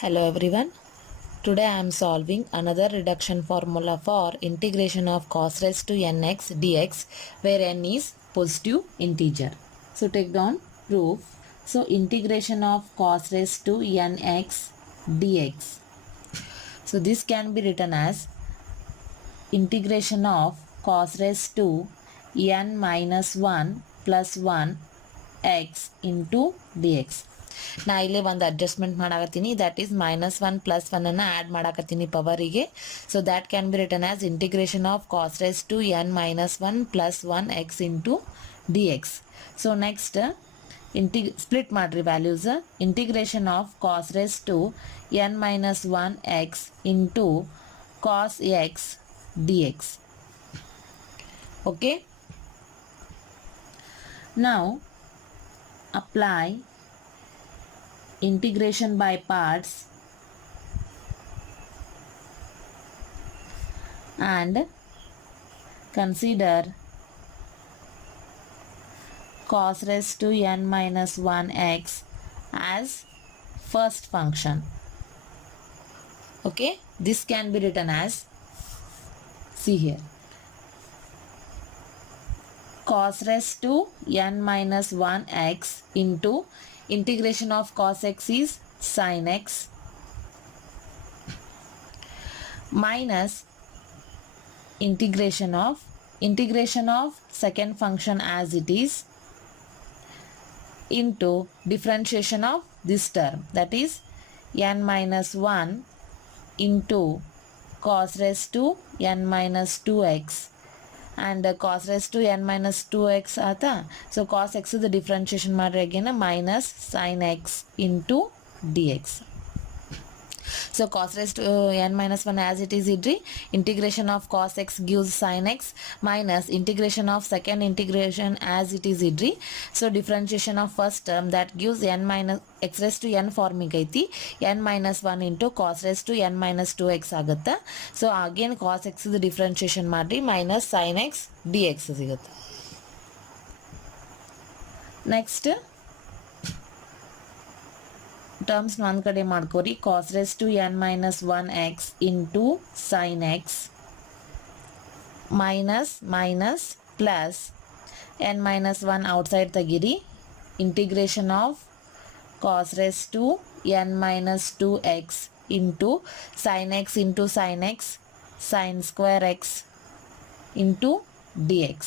Hello everyone. Today I am solving another reduction formula for integration of cos raised to nx dx where n is positive integer. So take down proof. So integration of cos raised to nx dx. So this can be written as integration of cos raised to n minus 1 plus 1 x into dx. ನಾ ಇಲ್ಲಿ ಒಂದು adjustment ಮಾಡಾಕತ್ತೀನಿ that is -1 + 1 ಅನ್ನು add ಮಾಡಾಕತ್ತೀನಿ ಪವರಿಗೆ. So that can be written as integration of cos raise to n - 1 + 1 x into D X. So next split ಮಾಡಿರಿ values. Integration of cos raise to n - 1 x into cos X D X. Okay, now apply integration by parts and consider cos raised to n minus 1 x as first function. Okay, this can be written as, see here, cos raised to n minus 1 x into integration of cos x is sin x minus integration of second function as it is into differentiation of this term, that is n minus 1 into cos raised to n minus 2x and cos raised to n minus 2x ಆತಾ. So cos x the differentiation ಮಾಡ್ರಿ again minus sin x into dx. So cos raised to n minus 1 as it is ಇಡ್ರಿ. integration of cos x gives sin x minus integration of second integration as it is ಇಡ್ರಿ. So differentiation of first term that gives n minus x raised to n ಫಾರ್ಮಿಗೆ ಐತಿ n minus 1 into cos raised to n minus 2x ಆಗುತ್ತೆ. So again cos x the differentiation ಮಾಡ್ರಿ minus sin x dx ಸಿಗುತ್ತೆ. Next terms ಒಂದು ಕಡೆ ಮಾಡ್ಕೋರಿ. cos raised to n minus 1 x into sin x minus plus n minus 1 outside ತೆಗೀರಿ. Integration of cos raised to n minus 2x into sin x sin square x into dx.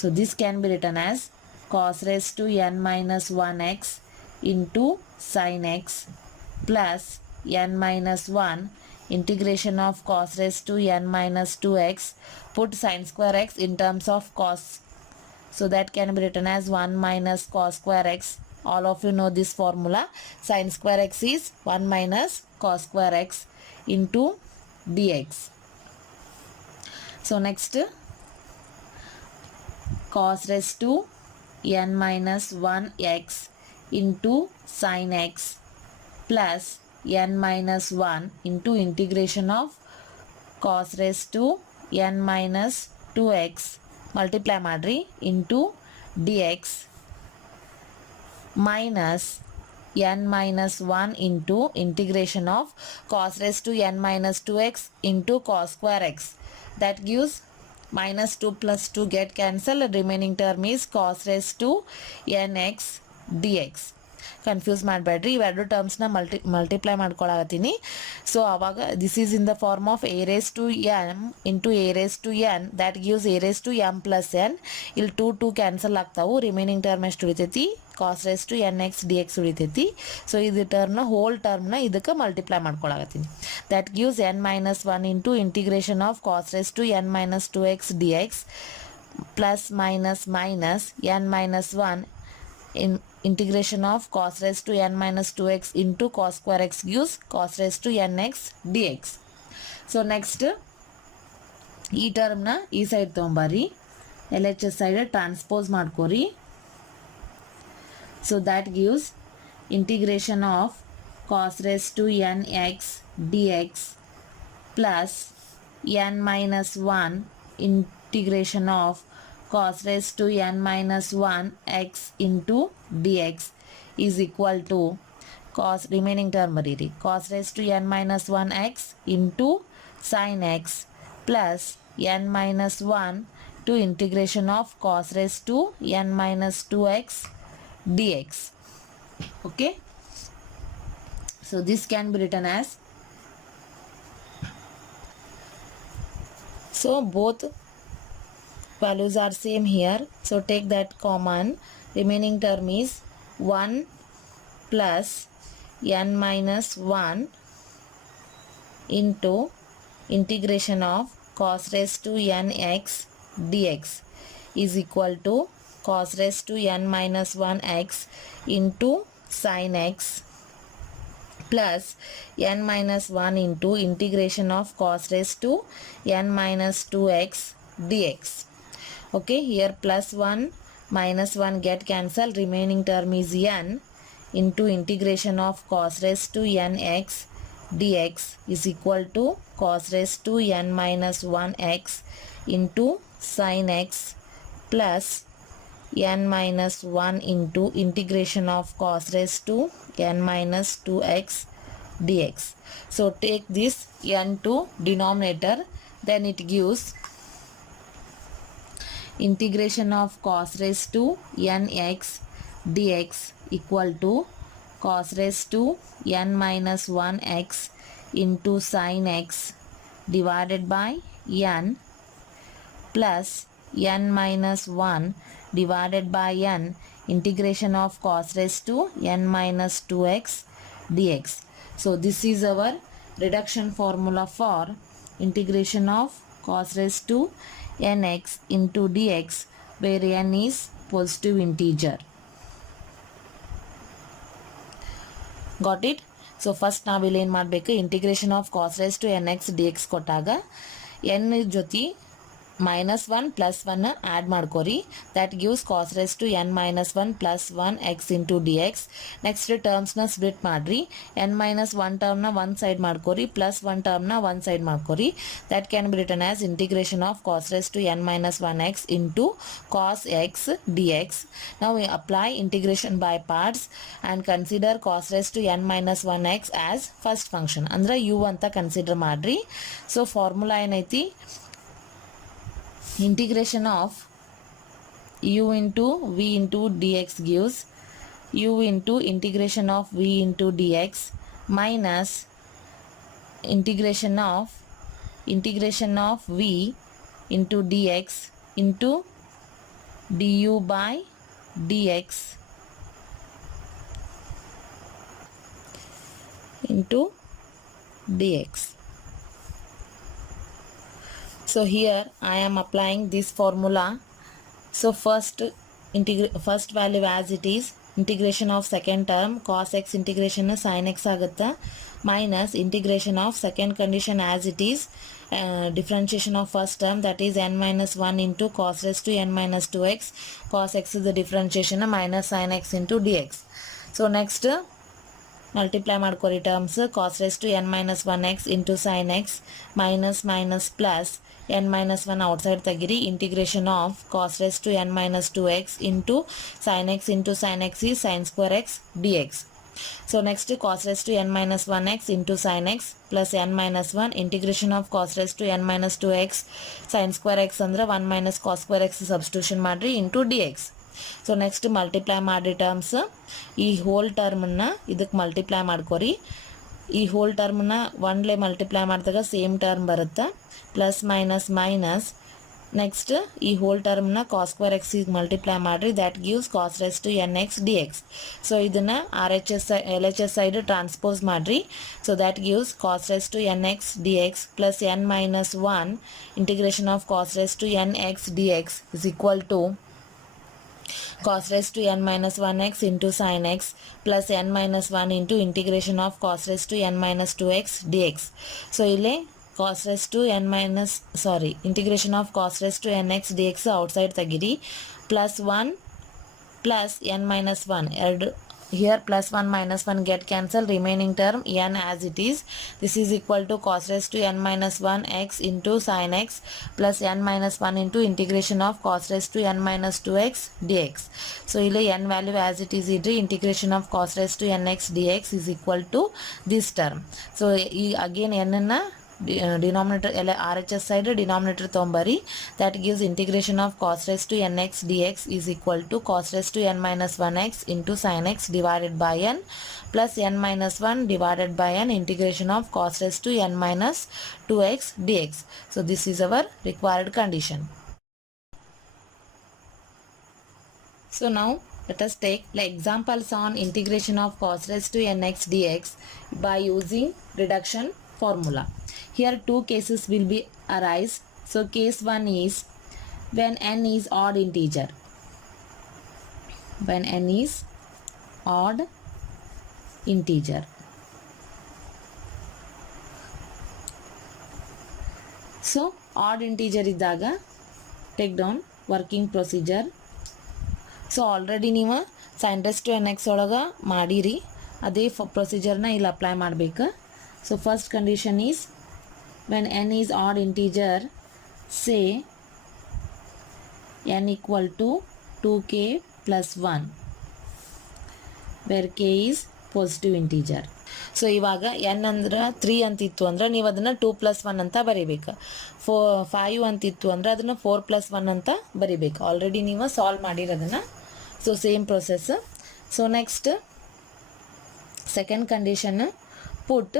So this can be written as cos raised to n minus 1x into sin x plus n minus 1 integration of cos raised to n minus 2x, put sin square x in terms of cos, so that can be written as 1 minus cos square x. All of you know this formula. Sin square x is 1 minus cos square x into dx. So next, cos raised to n minus 1 x into sin x plus n minus 1 into integration of cos raised to n minus 2x multiply madri into dx minus n minus 1 into integration of cos raised to n minus 2x into cos square x, that gives minus 2 plus 2 get cancelled, remaining term is cos raised to nx dx. Confuse ಮಾಡಬೇಡ್ರಿ, ಇವೆರಡು ಟರ್ಮ್ಸ್ನ multiply ಮಾಡ್ಕೊಳತ್ತೀನಿ. So ಅವಾಗ this is in the form of a raised to m into a raised to n, that gives a raised to m plus n. ಇಲ್ಲಿ 2 cancel ಆಗ್ತಾವು, remaining term ಎಷ್ಟು ಉಳಿತೈತಿ cos raised to nx dx ಉಳಿತೈತಿ. So ಇದು ಟರ್ಮ್ನ whole ಟರ್ಮ್ನ ಇದಕ್ಕೆ multiply ಮಾಡ್ಕೊಳತ್ತೀನಿ. That gives n minus 1 into integration of cos raised to n minus 2x dx plus minus n minus 1 in integration of cos raised to n minus 2x into cos square x gives cos raised to nx dx. So next ಈ ಟರ್ಮ್ನ ಈ side ತೊಗೊಂಬರ್ರಿ, L H S side transpose ಮಾಡ್ಕೋರಿ. So that gives integration of cos raised to nx dx plus n minus 1 integration of cos raised to n minus 1 x into dx is equal to cos remaining term ಬರೀರಿ cos raised to n minus 1x into sin x plus n minus 1 to integration of cos raised to n minus 2x dx. Okay, so this can be written as, so both values are same here, so take that common. Remaining term is 1 plus n minus 1 into integration of cos raised to n x dx is equal to cos raised to n minus 1 x into sin x plus n minus 1 into integration of cos raised to n minus 2x dx. Okay, here plus 1 minus 1 get cancelled, remaining term is n into integration of cos raised to n x dx is equal to cos raised to n minus 1 x into sin x plus n minus 1 into integration of cos raised to n minus 2x dx. So take this n to denominator, then it gives integration of cos raised to n x dx equal to cos raised to n minus 1 x into sin x divided by n plus n minus 1 divided by n integration of cos raised to n minus 2x dx. So this is our reduction formula for integration of cos raised to nx into dx, where n is positive integer. Got it? So first ನಾವಿಲ್ಲಿ ಏನು ಮಾಡಬೇಕು, integration of cos raise to N X D x ಕೊಟ್ಟಾಗ n ಜೊತೆ minus 1 plus 1 add ಮಾಡ್ಕೋರಿ, that gives cos raised to n minus 1 plus 1 x into dx. next terms ನ split ಮಾಡ್ರಿ, n minus 1 term ನ one side ಮಾಡ್ಕೋರಿ plus 1 term ನ one side ಮಾಡ್ಕೋರಿ, that can be written as integration of cos raised to n minus 1 x into cos x dx. now we apply integration by parts and consider cos raised to n minus 1 x as first function, ಅಂದ್ರೆ u ಅಂತ consider ಮಾಡ್ರಿ. so formula ಏನೈತಿ, integration of u into v into dx gives u into integration of v into dx minus integration of v into dx into du by dx into dx. So here I am applying this formula. So first value as it is, integration of second term cos x integration sin x agutta minus integration of second condition as it is, differentiation of first term, that is n minus 1 into cos raised to n minus 2x, cos x is the differentiation minus sin x into dx. So next multiply ಮಾಡ್ಕೋರಿ terms, cos raised to n minus 1x into sin x minus minus plus n minus 1 outside ತಗಿರಿ, integration of cos raised to n minus 2x into sin x is sin square x dx. so next cos raised to n minus 1x into sin x plus n minus 1 integration of cos raised to n minus 2x sin square x ಅಂದ್ರೆ 1 minus cos square x substitution ಮಾಡ್ರಿ into dx. So next multiply ಮಾಡಿ terms, ಈ whole ಟರ್ಮನ್ನು ಇದಕ್ಕೆ multiply ಮಾಡ್ಕೊರಿ, ಈ whole ಟರ್ಮನ್ನ only multiply ಮಾಡಿದಾಗ ಸೇಮ್ ಟರ್ಮ್ ಬರುತ್ತೆ, ಪ್ಲಸ್ ಮೈನಸ್ ಮೈನಸ್, ನೆಕ್ಸ್ಟ್ ಈ ಹೋಲ್ ಟರ್ಮ್ನ ಕಾಸ್ ಸ್ಕ್ವೇರ್ ಎಕ್ಸಿಗೆ ಮಲ್ಟಿಪ್ಲೈ ಮಾಡಿರಿ, that gives cos raise to N X D X. So ಇದನ್ನು L H S side transpose ಮಾಡಿರಿ, so that gives cos raise to N X D X plus N minus 1 integration of cos raise to N X D x is equal to cos raised to n minus 1x into sin x plus n minus 1 into integration of cos raised to n minus 2x dx. So ಇಲ್ಲಿ cos raised to n minus integration of cos raised to nx dx outside ತೆಗಿರಿ, plus 1 plus n minus 1 ಎರಡು here plus 1 minus 1 get cancelled, remaining term n as it is. This is equal to cos raised to n minus 1 x into sin x plus n minus 1 into integration of cos raised to n minus 2x dx. So ಇಲ್ಲಿ n value as it is idri integration of cos raised to nx dx is equal to this term. So again n na denominator RHS side denominator ತೊಂಬರಿ, that gives integration of cos raised to nx dx is equal to cos raised to n minus 1x into sin x divided by n plus n minus 1 divided by n integration of cos raised to n minus 2x dx. So this is our required condition. So now let us take examples on integration of cos raised to nx dx by using reduction formula. Here two cases will be arise. So case 1 is when n is odd integer. When n is odd integer. So odd integer ಇದ್ದಾಗ take down working procedure. So already ನೀವು sin raised to nx ಒಳಗೆ ಮಾಡಿರಿ, ಅದೇ ಪ್ರೊಸೀಜರ್ನ ಇಲ್ಲಿ apply ಮಾಡಬೇಕು. So first condition is when n is odd integer, say n equal to 2k plus 1 where k is positive integer. So ಇವಾಗ n ಅಂದ್ರೆ 3 ಅಂತಿತ್ತು ಅಂದ್ರೆ ನೀವು ಅದನ್ನು 2 + 1 ಅಂತ ಬರೀಬೇಕು. 5 ಅಂತಿತ್ತು ಅಂದ್ರೆ ಅದನ್ನು 4 + 1 ಅಂತ ಬರೀಬೇಕು. ಆಲ್ರೆಡಿ ನೀವು ಸಾಲ್ವ್ ಮಾಡಿರೋದನ್ನು. So same process. So next second condition, put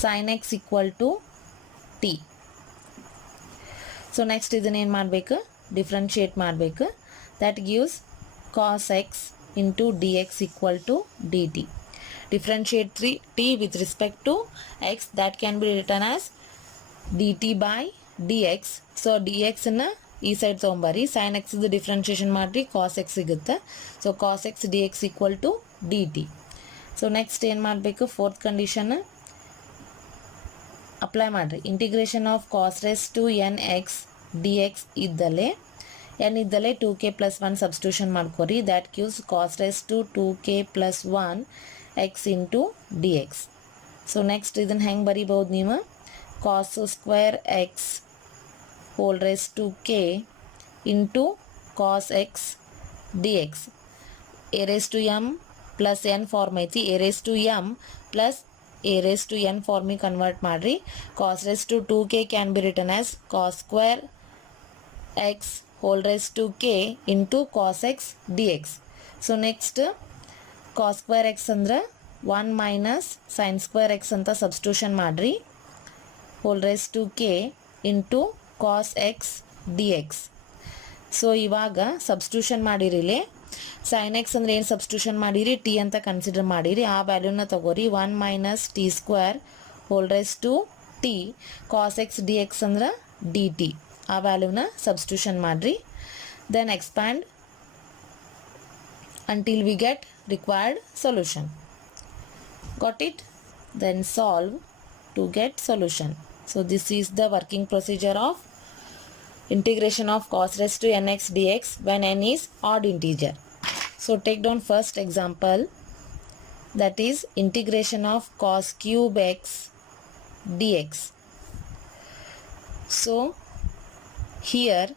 sin x equal to t. So next ಇದನ್ನೇನು ಮಾಡಬೇಕು, ಡಿಫ್ರೆನ್ಷಿಯೇಟ್ ಮಾಡಬೇಕು. that gives cos x into dx equal to dt. differentiate t with respect to x, that can be written as dt by dx. So dx ನ ಈ side ತೊಗೊಂಬರಿ, sin x ಇದು differentiation ಮಾಡಿರಿ, cos x ಸಿಗುತ್ತೆ. So cos x dx equal to dt. So next ಏನು ಮಾಡಬೇಕು, fourth condition apply ಮಾಡಿರಿ. Integration of cos raise to N X D X ಇದ್ದಲ್ಲೇ n ಇದ್ದಲ್ಲೇ 2k + 1 ಸಬ್ಸ್ಟಿಟ್ಯೂಷನ್ ಮಾಡ್ಕೊರಿ. That gives cos raise to 2k + 1 x into D X. So next ಇದನ್ನು ಹೆಂಗೆ ಬರಿಬೋದು ನೀವು, cos square x whole raise to k into cos X D X. A raise to M plus N form ಐತಿ, A raise to M plus a raised to n ಫಾರ್ಮಿಗೆ convert ಮಾಡಿರಿ. cos raised to 2k can be written as cos square x whole raised to k into cos x dx. So next cos square x ಅಂದ್ರೆ 1 minus sin square x ಅಂತ substitution ಮಾಡಿರಿ, whole raised to k into cos x dx. So ಇವಾಗ substitution ಮಾಡಿರಿಲೆ sin x ಅಂದ್ರೆ ಏನು substitution ಮಾಡಿರಿ, T ಅಂತ consider ಮಾಡಿರಿ. ಆ ವ್ಯಾಲ್ಯೂನ ತಗೋರಿ, 1 minus T square whole raise to t cos X D X ಅಂದ್ರೆ ಡಿ ಟಿ. ಆ ವ್ಯಾಲ್ಯೂನ ಸಬ್ಸ್ಟಿಟ್ಯೂಷನ್ ಮಾಡಿರಿ. Then expand until we get required solution. Got it? Then solve to get solution. So this is the working procedure of integration of cos raised to nx dx when n is odd integer. So take down first example, that is integration of cos cube x dx. So here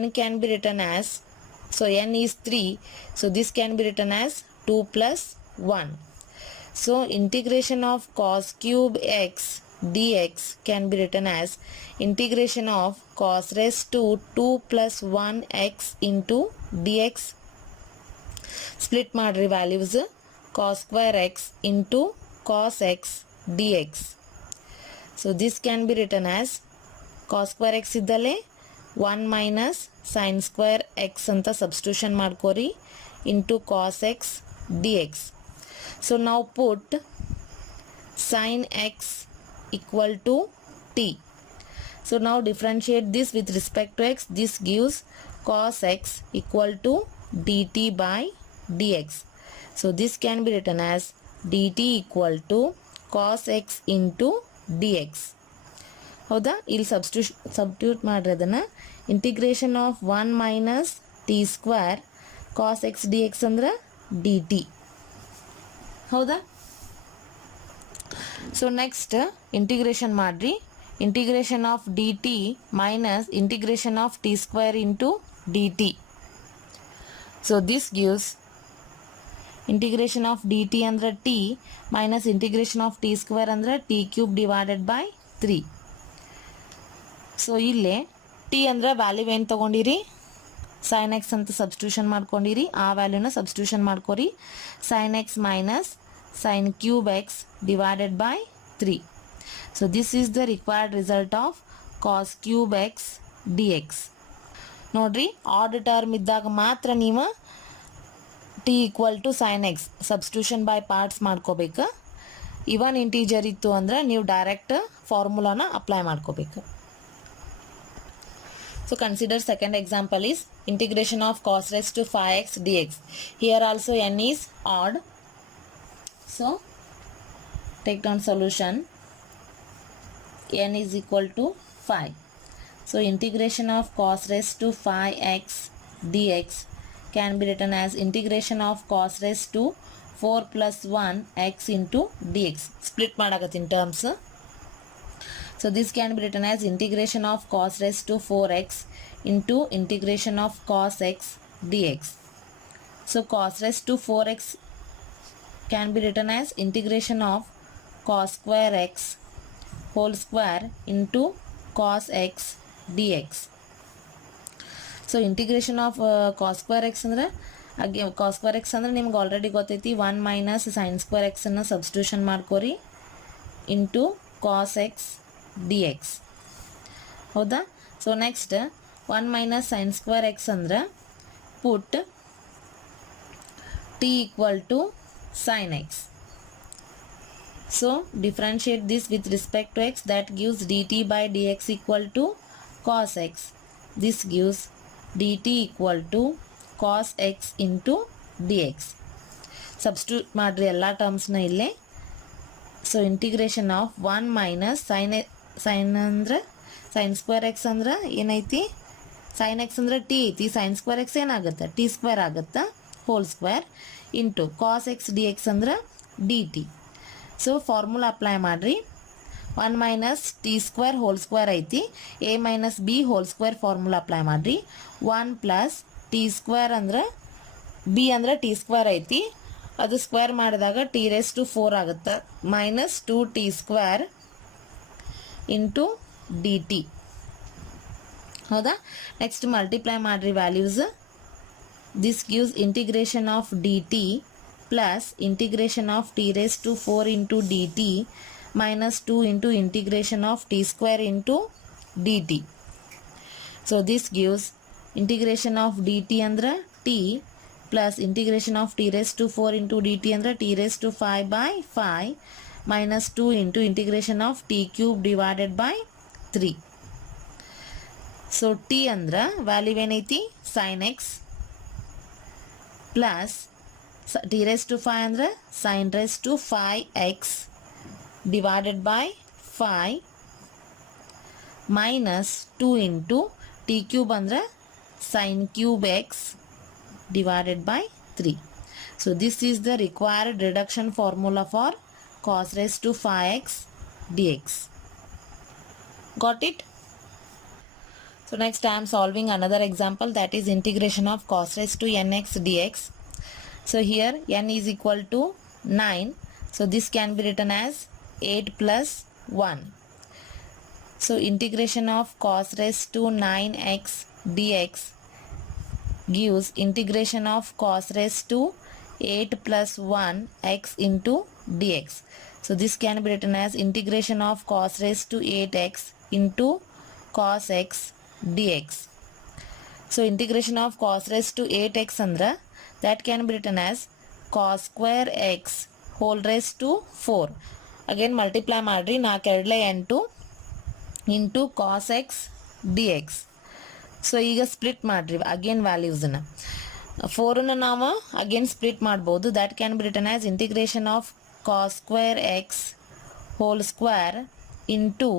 n can be written as, so n is 3, so this can be written as 2 plus 1. So integration of cos cube x dx can be written as integration of cos raised to 2 plus 1 x into dx. Split ಮಾಡ್ರಿ values, cos square x into cos x dx. So this can be written as cos square x ಇದ್ದಲ್ಲೇ 1 minus sin square x ಅಂತ substitution ಮಾಡ್ಕೋರಿ into cos x dx. So now put sin x equal to t. So now differentiate this with respect to x. This gives cos x equal to dt by dx. So this can be written as dt equal to cos x into dx. ಹೌದಾ, ಇಲ್ಲಿ substitute ಮಾಡಿರೋದನ್ನು integration of 1 minus T square cos X D X ಅಂದ್ರೆ D T. ಹೌದಾ? So next integration ಮಾಡಿರಿ. Integration of D T minus integration of T square into D T. So this gives integration of D T ಅಂದ್ರೆ T minus integration of T square ಅಂದ್ರೆ T cube divided by 3. So ಇಲ್ಲೇ T ಅಂದ್ರೆ value ಏನು ತೊಗೊಂಡಿರಿ? Sine X ಅಂತ substitution ಮಾಡ್ಕೊಂಡಿರಿ. ಆ ವ್ಯಾಲ್ಯೂನ ಸಬ್ಸ್ಟಿಟ್ಯೂಷನ್ ಮಾಡ್ಕೊರಿ. Sine X minus sin cube x divided by 3. So this is the required result of cos cube x dx. ನೋಡ್ರಿ, ಆಡ್ ಟರ್ಮ್ ಇದ್ದಾಗ ಮಾತ್ರ ನೀವು t equal to sine x substitution by parts ಮಾಡ್ಕೋಬೇಕು. Even integer ಇತ್ತು ಅಂದ್ರೆ ನೀವು direct ಫಾರ್ಮುಲಾನ apply ಮಾಡ್ಕೋಬೇಕು. So consider second example is integration of cos raised to 5x dx. Here also n is odd. So take down solution. N is equal to 5. So integration of cos raised to 5x dx can be written as integration of cos raised to 4 plus 1 x into dx. Split ಮಾಡಾಕತ್ತೀನಿ terms. So this can be written as integration of cos raised to 4x into integration of cos x dx. So cos raised to 4x can be written as integration of cos square x whole square into cos x dx. So integration of cos square x ಅಂದ್ರೆ again cos square x ಅಂದ್ರೆ ನಿಮ್ಗೆ already ಗೊತ್ತೈತಿ. 1 minus sin square x ಅನ್ನು substitution ಮಾಡ್ಕೋರಿ into cos x dx. ಹೌದಾ? So next 1 minus sin square x ಅಂದ್ರೆ put t equal to sin x. So differentiate this with respect to x. That gives dt by dx equal to cos x. This gives dt equal to cos x into dx. Substitute ಮಾಡ್ರಿ ಎಲ್ಲ ಟರ್ಮ್ಸ್ನ ಇಲ್ಲೇ. So integration of 1 minus sine ಅಂದ್ರೆ sine square X ಅಂದ್ರೆ ಏನೈತಿ? Sine X ಅಂದ್ರೆ T ಐತಿ. Sine square X ಏನಾಗುತ್ತೆ? ಟಿ ಸ್ಕ್ವೇರ್ ಆಗುತ್ತೆ whole square into cos X D X ಅಂದ್ರೆ D T. So formula apply ಮಾಡಿರಿ. 1 minus T square whole square ಐತಿ. A minus B whole square formula apply ಮಾಡಿರಿ. 1 plus T square ಅಂದ್ರೆ B ಅಂದ್ರೆ T square ಐತಿ. ಅದು square ಮಾಡಿದಾಗ T raise to 4 ಆಗುತ್ತೆ. Minus 2 T square into D T. ಹೌದಾ? ನೆಕ್ಸ್ಟ್ ಮಲ್ಟಿಪ್ಲೈ ಮಾಡಿರಿ values. This gives integration of dt plus integration of t raised to 4 into dt minus 2 into integration of t square into dt. So this gives integration of dt andre t plus integration of t raised to 4 into dt andre t raised to 5 by 5 minus 2 into integration of t cube divided by 3. So t andre value ಏನೈತಿ? sin x plus t raised to 5 ಅಂದರೆ sin raised to 5x divided by 5 minus 2 into t cube ಅಂದರೆ sin cube x divided by 3. So this is the required reduction formula for cos raised to 5x dx. Got it? So next I am solving another example, that is integration of cos raised to nx dx. So here n is equal to 9. So this can be written as 8 plus 1. So integration of cos raised to 9x dx gives integration of cos raised to 8 plus 1 x into dx. So this can be written as integration of cos raised to 8x into cos x dx. So integration of cos raised to 8x andre that can be written as cos square x whole raised to 4. Again multiply ಮಾಡ್ರಿ. 4 2 8 into cos x dx. So ಈಗ split ಮಾಡ್ರಿ again ವ್ಯಾಲ್ಯೂಸ್ನ. 4ನ ನಾವು again split ಮಾಡ್ಬೋದು. That can be written as integration of cos square x whole square into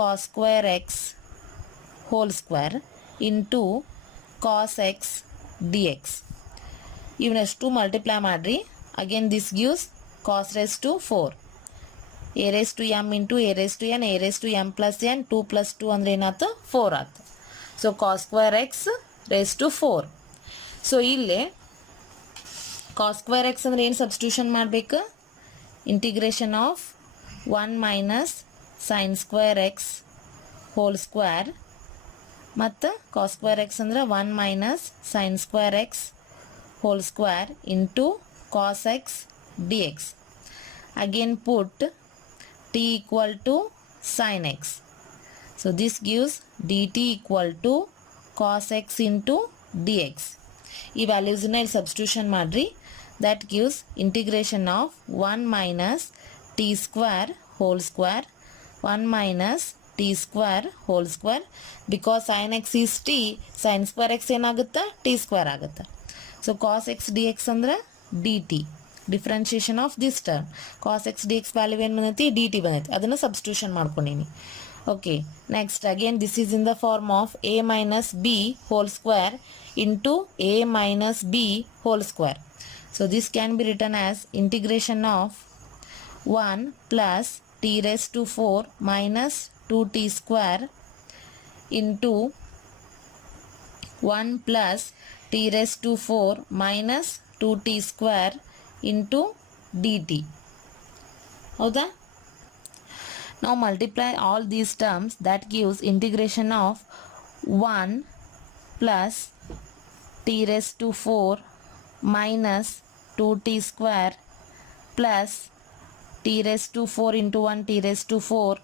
cos square x whole square into cos x dx. ಇವನೆಷ್ಟು multiply ಮಾಡಿರಿ, again this gives cos raise to 4, a raised to m into a raised to n, a raised to m plus n, 2 plus 2 ಅಂದರೆ ಏನಾಯ್ತು 4 ಆಯ್ತು. So cos square x raise to 4. So ಇಲ್ಲಿ cos square x ಅಂದರೆ ಏನು substitution ಮಾಡಬೇಕು, integration of 1 minus sine square x whole square ಮತ್ತು cos square x ಅಂದರೆ 1 minus sine square x whole square into cos X D x. Again put t equal to sin x. So this gives dt equal to cos x into dx. ಈ ವ್ಯಾಲ್ಯೂಸ್ನ ಇಲ್ಲಿ substitution ಮಾಡಿರಿ. that gives integration of 1 minus t square whole square 1 minus t square whole square because sin x is t, sin square x ಏನಾಗುತ್ತೆ t square ಆಗುತ್ತೆ. So cos x dx ಅಂದ್ರೆ dt, differentiation of this term. Cos X D x value ಏನು ಬಂದೈತಿ d t ಬಂದೈತಿ, ಅದನ್ನು substitution ಮಾಡ್ಕೊಂಡೀನಿ. Okay, next again this is in the form of a minus B whole square into a minus B whole square. So this can be written as integration of 1 plus t raise to 4 minus 2t square into 1 plus t raise to 4 minus 2t square into dt. ಹೌದಾ? Now multiply all these terms, that gives integration of 1 plus t raised to 4 minus 2t square plus t raised to 4 into 1 t raised to 4,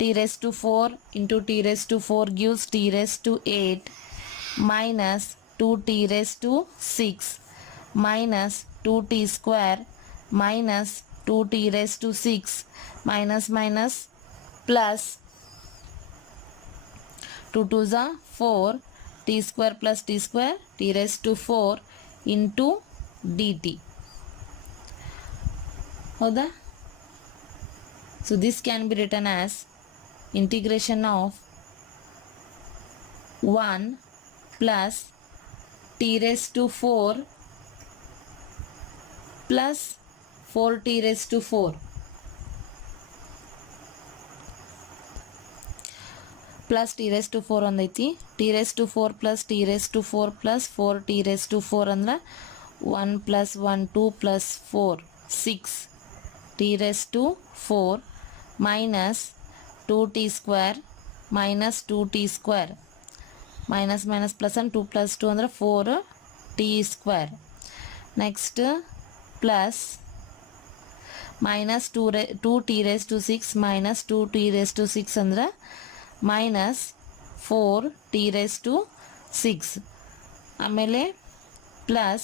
t raised to 4 into t raised to 4 gives t raised to 8 minus 2t raised to 6 minus 2t square minus 2t raised to 6 minus minus plus 2 2s are 4 t square plus t square t raised to 4 into dt. ಹೌದಾ? So this can be written as integration of 1 plus t raised to 4 plus 4t raised to 4 plus t raised to 4 andaithi. t raised to 4 plus t raised to 4 plus 4t raised to 4 andra 1 plus 1 2 plus 4 6 t raised to 4 minus 2t square minus 2t square minus minus plus and 2 plus 2 andra 4t square. Next plus minus 2t raised to 6 minus 2t raised to 6 ಅಂದ್ರೆ minus 4t raised to 6 ಆಮೇಲೆ plus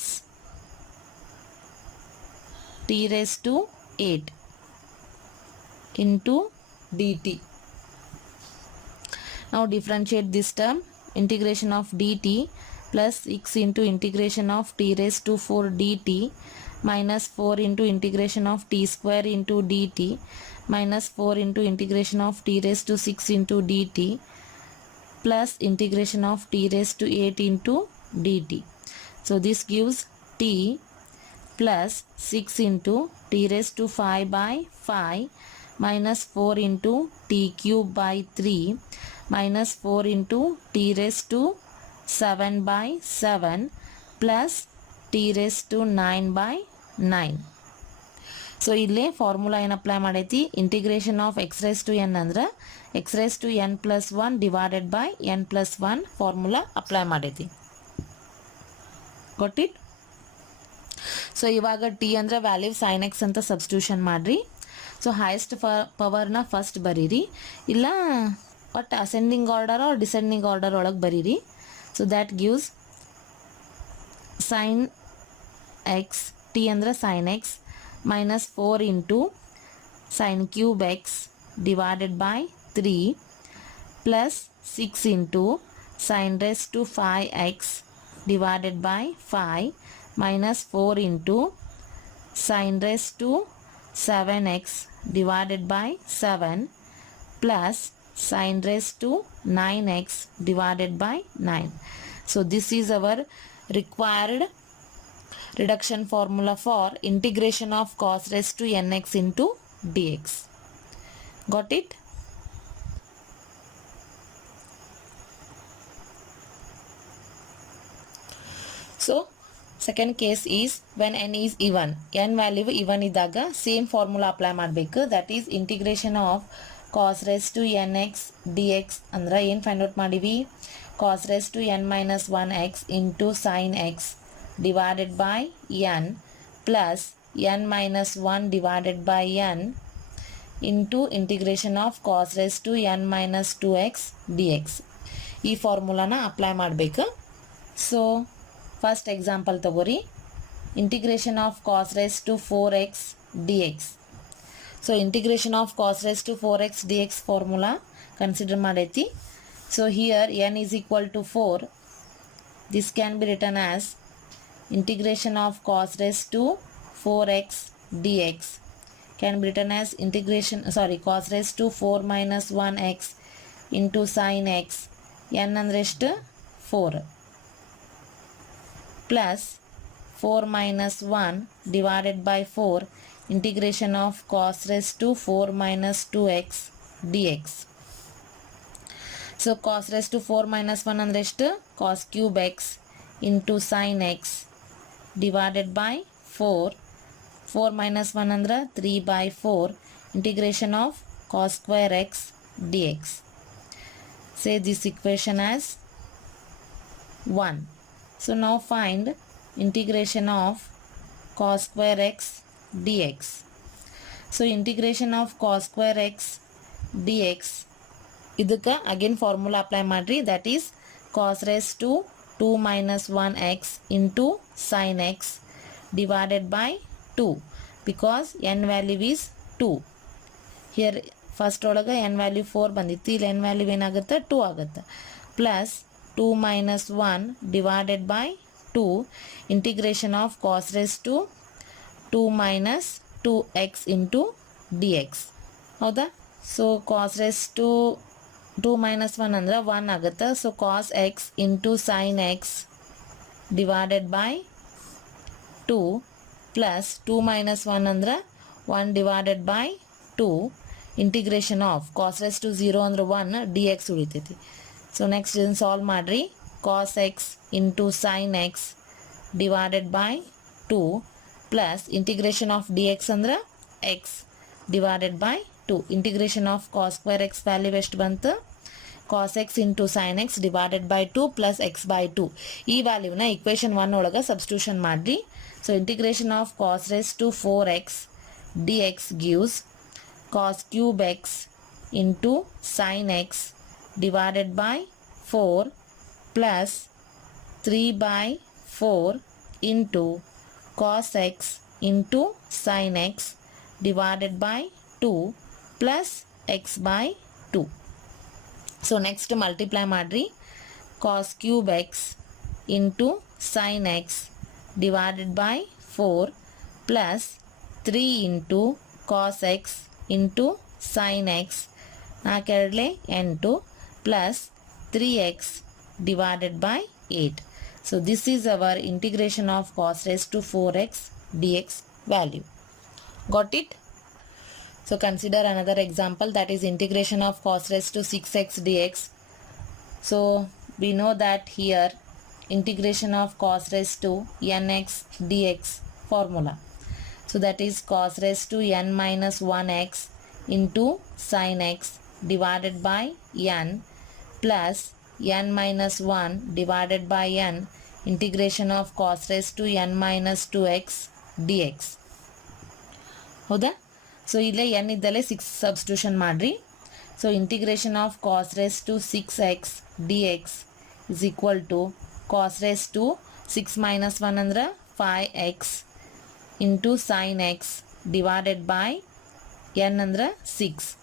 t raised to 8 into dt. Now differentiate this term, integration of dt plus 6 into integration of t raised to 4 dt minus 4 into integration of t square into dt minus 4 into integration of t raised to 6 into dt plus integration of t raised to 8 into dt. So this gives t plus 6 into t raised to 5 by 5 minus 4 into t cube by 3 minus 4 into t raised to 7 by 7 plus t raised to 9 by 9. So ಇಲ್ಲಿ formula ಏನು apply ಮಾಡೈತಿ, integration of x raise to n ಅಂದ್ರೆ x raise to n plus 1 divided by n plus 1 formula apply ಮಾಡೈತಿ. ಗೊತ್ತಿಟ್? So ಇವಾಗ t ಅಂದರೆ value sine X ಅಂತ substitution ಮಾಡಿರಿ. ಸೊ ಹೈಯೆಸ್ಟ್ ಪವರ್ನ ಫಸ್ಟ್ ಬರೀರಿ, ಇಲ್ಲ ಒಟ್ಟು ascending order or descending order ಒಳಗೆ ಬರೀರಿ. So that gives sine x, t ಅಂದರೆ sine x minus 4 into sin cube x divided by 3 plus 6 into sin raised to 5x divided by 5 minus 4 into sin raised to 7x divided by 7 plus sin raised to 9x divided by 9. So this is our required reduction formula for integration of cos raised to nx into dx. Got it? So second case is when n is even, n value even idaga same formula apply ಮಾಡಬೇಕು, that is integration of cos raised to nx dx ಅಂದ್ರೆ ಏನು find out ಮಾಡಿವಿ, cos raised to n minus 1x into sin x divided by n plus n minus 1 divided by n into integration of cos raised to n minus 2x dx. ಈ ಫಾರ್ಮುಲಾನ apply ಮಾಡಬೇಕು. So first example ತಗೋರಿ, integration of cos raise to 4x dx. So integration of cos raise to 4x dx formula consider ಮಾಡೈತಿ. So here n is equal to 4. This can be written as integration of cos raised to 4x dx can be written as cos raised to 4 minus 1x into sin x, n ಅಂದ್ರೆ ಎಷ್ಟು 4 plus 4 minus 1 divided by 4 integration of cos raised to 4 minus 2x dx. So cos raised to 4 minus 1 ಅಂದ್ರೆ ಎಷ್ಟು cos cube x into sin x divided by 4. 4 minus 1 ಅಂದ್ರೆ 3 by 4 integration of cos square x dx. Say this equation as 1. So now find integration of cos square x dx. So integration of cos square x dx ಇದಕ್ಕೆ again formula apply ಮಾಡ್ರಿ, that is cos raised to 2 minus 1x into sin x divided by 2 because n value is 2. Here first ಒಳಗೆ n value 4 ಬಂದಿತ್ತು, ಇಲ್ಲಿ n value ಏನಾಗುತ್ತೆ 2 ಆಗುತ್ತೆ, plus 2 minus 1 divided by 2 integration of cos raised to 2 minus 2x into dx. ಹೌದಾ? So cos raised to 2 minus 1 ಅಂದ್ರೆ 1 ಆಗುತ್ತೆ. So cos x into sin x divided by 2 plus 2 minus 1 ಅಂದ್ರೆ 1 divided by 2 integration of cos raised to 0 ಅಂದ್ರೆ 1 dx ಉಳಿತೈತಿ. So next ಇದನ್ನು solve ಮಾಡ್ರಿ, cos x into sin x divided by 2 plus integration of dx ಅಂದ್ರೆ x divided by 2 integration of cos square x value ಎಷ್ಟು ಬಂತು, cos x into sin x divided by 2 plus x by 2. ಈ ವ್ಯಾಲ್ಯೂನ equation 1 ಒಳಗೆ substitution ಮಾಡ್ರಿ. So integration of cos raised to 4x dx gives cos cube x into sin x divided by 4 plus 3 by 4 into cos x into sin x divided by 2 plus x by 2. So next multiply ಮಾಡ್ರಿ, cos cube x into sin x divided by 4 plus 3 into cos x into sin x ನಾಲ್ಕೆರಡಲೆ 8 plus 3x divided by 8. So this is our integration of cos raised to 4x dx value. Got it? So consider another example, that is integration of cos raised to 6x dx. So we know that here integration of cos raised to nx dx formula. So that is cos raised to n minus 1x into sin x divided by n plus n minus 1 divided by n integration of cos raised to n minus 2x dx. ಹೌದಾ? So ಇಲ್ಲೇ n ಇದ್ದಲ್ಲೇ 6 substitution ಮಾಡ್ರಿ. So integration of cos raised to 6x dx is equal to cos raised to 6 minus 1 ಅಂದ್ರೆ 5x into sin x divided by n ಅಂದ್ರೆ 6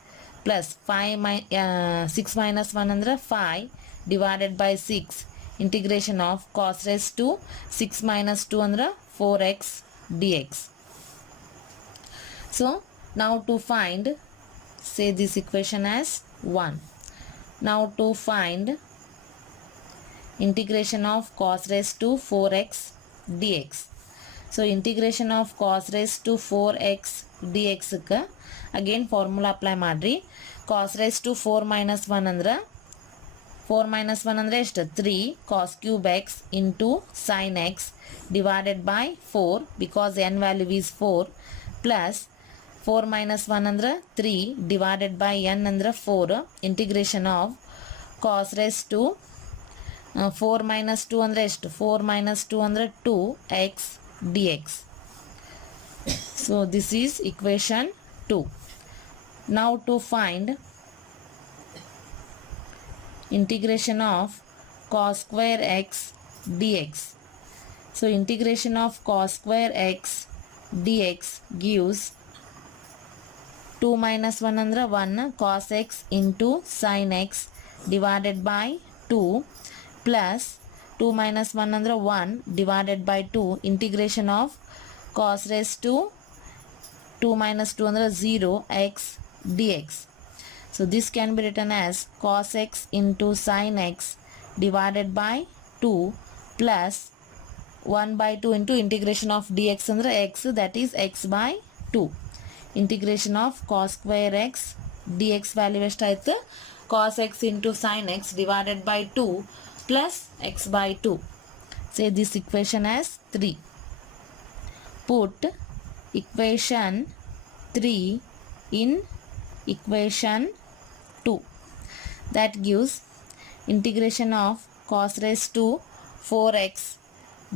plus 6 minus 1 ಅಂದ್ರೆ 5 divided by 6 integration of cos raised to 6 minus 2 ಅಂದ್ರೆ 4x dx. So now to find, say this equation as 1. Now to find integration of cos raised to 4x dx. So integration of cos raised to 4x dx க்கு again formula apply ಮಾಡ್ರಿ. cos raised to 4 minus 1 ಅಂದ್ರೆ 4 minus 1 ಅಂದ್ರೆ ಎಷ್ಟು 3 cos cube x into sin x divided by 4 because n value is 4 plus 4 minus 1 ಅಂದ್ರೆ 3 divided by n ಅಂದ್ರೆ 4 integration of cos raised to 4 minus 2 ಅಂದ್ರೆ ಎಷ್ಟು 4 minus 2 ಅಂದ್ರೆ 2x dx. So this is equation 2. Now to find integration of cos square x dx. So integration of cos square x dx gives 2 minus 1 andre 1 cos x into sin x divided by 2 plus 2 minus 1 andre 1 divided by 2 integration of cos raised to 2 minus 2 andre 0 x dx. So this can be written as cos x into sin x divided by 2 plus 1 by 2 into integration of dx andre x, that is x by 2. Integration of cos square x dx value ಎಷ್ಟಾಯ್ತು cos x into sin x divided by 2 plus x by 2. Say this equation as 3. Put equation 3 in equation 2. That gives integration of cos raised to 4x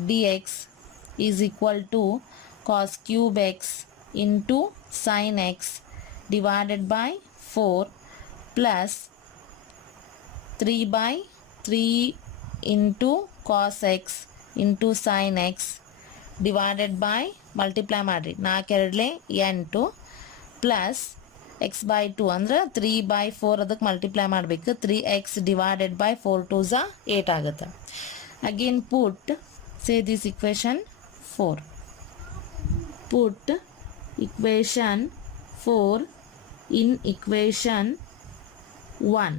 dx is equal to cos cube x into sin x divided by 4 plus 3 by 3 into cos x into sin x divided by multiply ಮಾಡ್ರಿ 4 ಎರಡ್ಲೆ 8 plus x by 2 ಅಂದ್ರೆ 3 by 4 ಅದಕ್ಕೆ multiply ಮಾಡಬೇಕು 3x divided by 4 2s 8 ಆಗುತ್ತೆ. Again put say this equation 4. Put equation 4 in equation 1.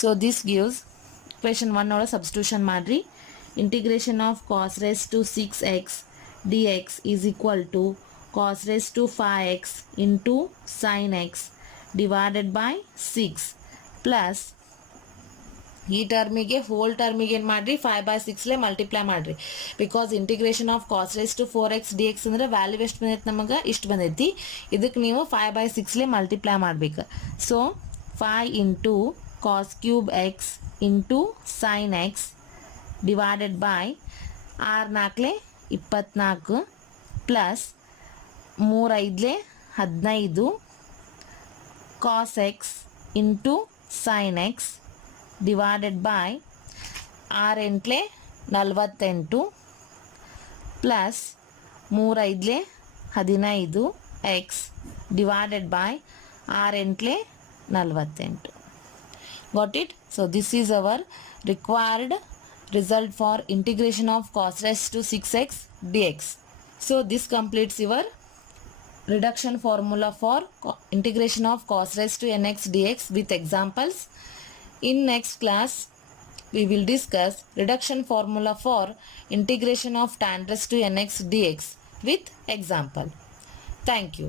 So this gives equation 1 ಒಳ substitution ಮಾಡ್ರಿ. Integration of cos raised to 6x dx is equal to cos raised to 5x into sin x divided by 6 plus ಈ ಟರ್ಮಿಗೆ hole ಟರ್ಮಿಗೆ ಏನು ಮಾಡಿರಿ 5/6 multiply ಮಾಡಿರಿ because integration of cos raise to 4x dx ಅಂದ್ರೆ value ಎಷ್ಟು ಬಂದೈತಿ ನಮಗೆ ಇಷ್ಟು ಬಂದೈತಿ. ಇದಕ್ಕೆ ನೀವು 5/6 ಮಲ್ಟಿಪ್ಲೈ ಮಾಡಬೇಕು. So 5 into cos cube x into sine x divided by 6 4 24 plus 3 5 15 cos x into sine x divided by 6 8 48 plus 3 5 15 x divided by 6 8 48. Got it? So this is our required result for integration of cos raised to 6x dx. So this completes your reduction formula for integration of cos raised to nx dx with examples. In next class, we will discuss reduction formula for integration of tan raised to nx dx with example. Thank you.